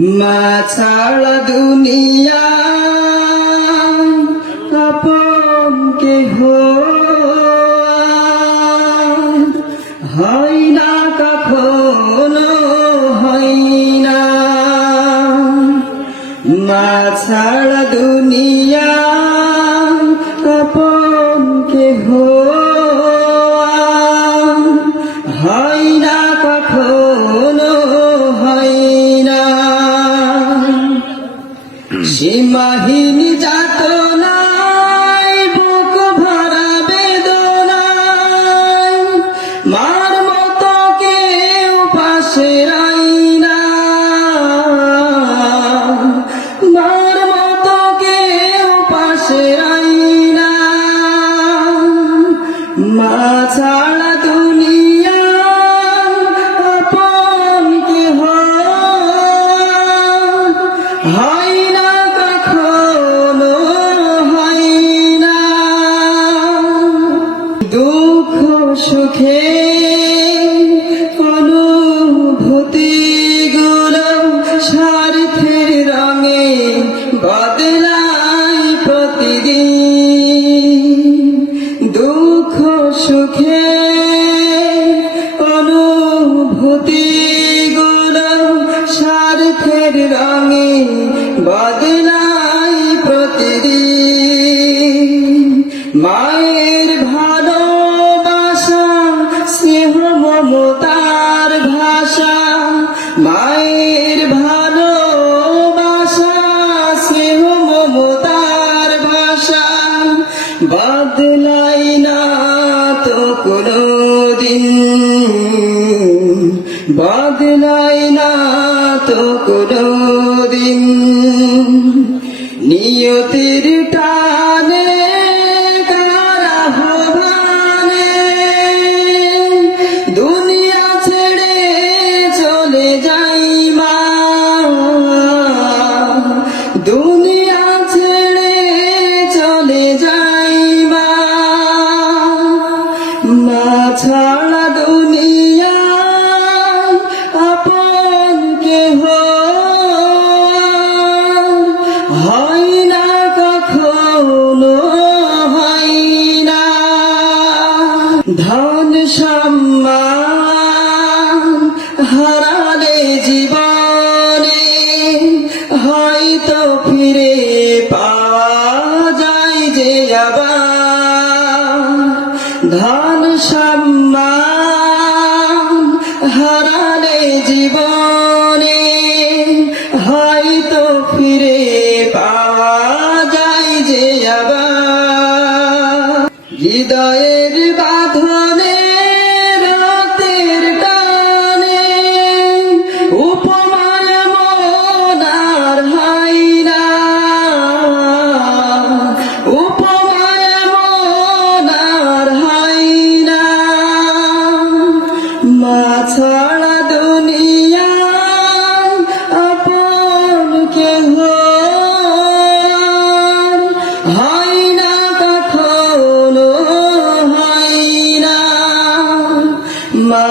মা ছাড়া দুনিয়া আপন কেহ হয় না কখনো হয় না। মা ছাড়া দুনিয়া 喜马意雅 দুঃখ সুখে অনুভূতি গুলো স্বার্থের রঙে বদলাই প্রতিদিন। মায়ের ভালোবাসা বদলাই না তো কোনো দিন বদলাই না তো কোনো দিন নিয়তির ধন সম্মান হারালে জীবনে হয়তো ফিরে পাওয়া যায় যে আবার। ধন সম্মান হারালে জীবনে ছাড়া দুনিয়া আপন কেহ হয় না কখনো হয় না। মা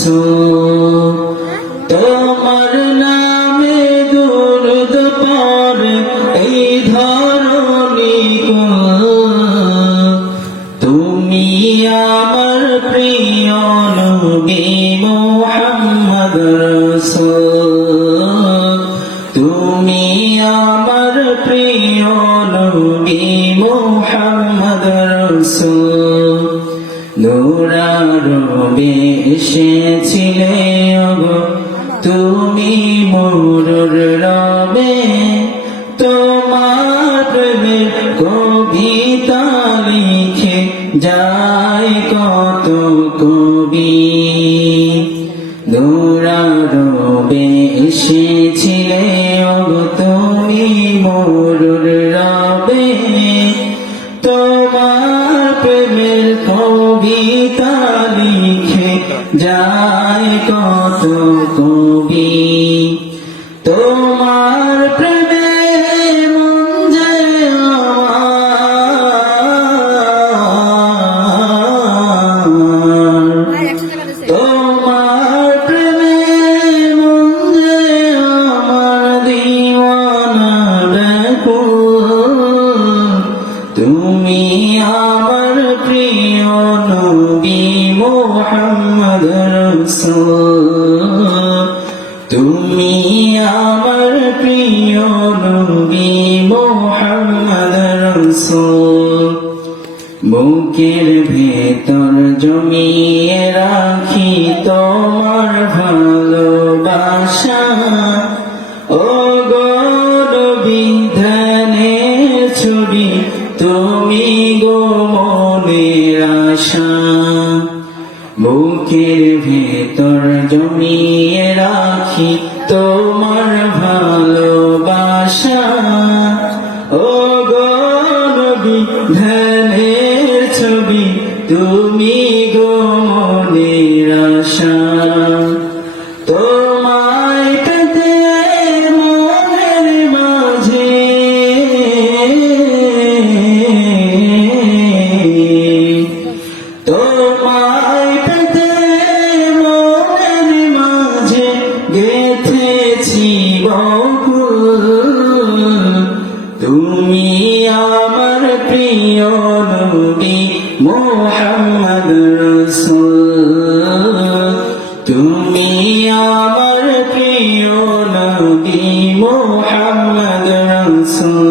রসুল তোমার নামে দুরুদ পর এই ধরণী তুমি আমার প্রিয় গোরার রবে এসেছিলে অগো তুমি মরুর রবে, তোমার কবিতা লিখে যায় কত কবি। দৌড়া রবে এসেছে যায় কত চিত্ত মোহাম্মদ রসুল।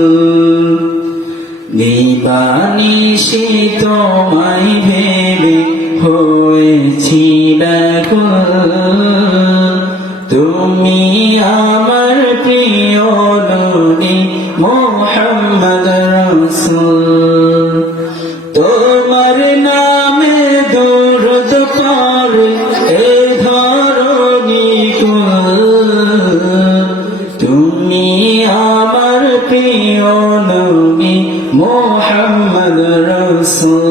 দিবানিশি তোমায় ভেবে হয়েছি ব্যাকুল তুমি আমার প্রিয় প্রিয় নবী মোহাম্মদ রসুল।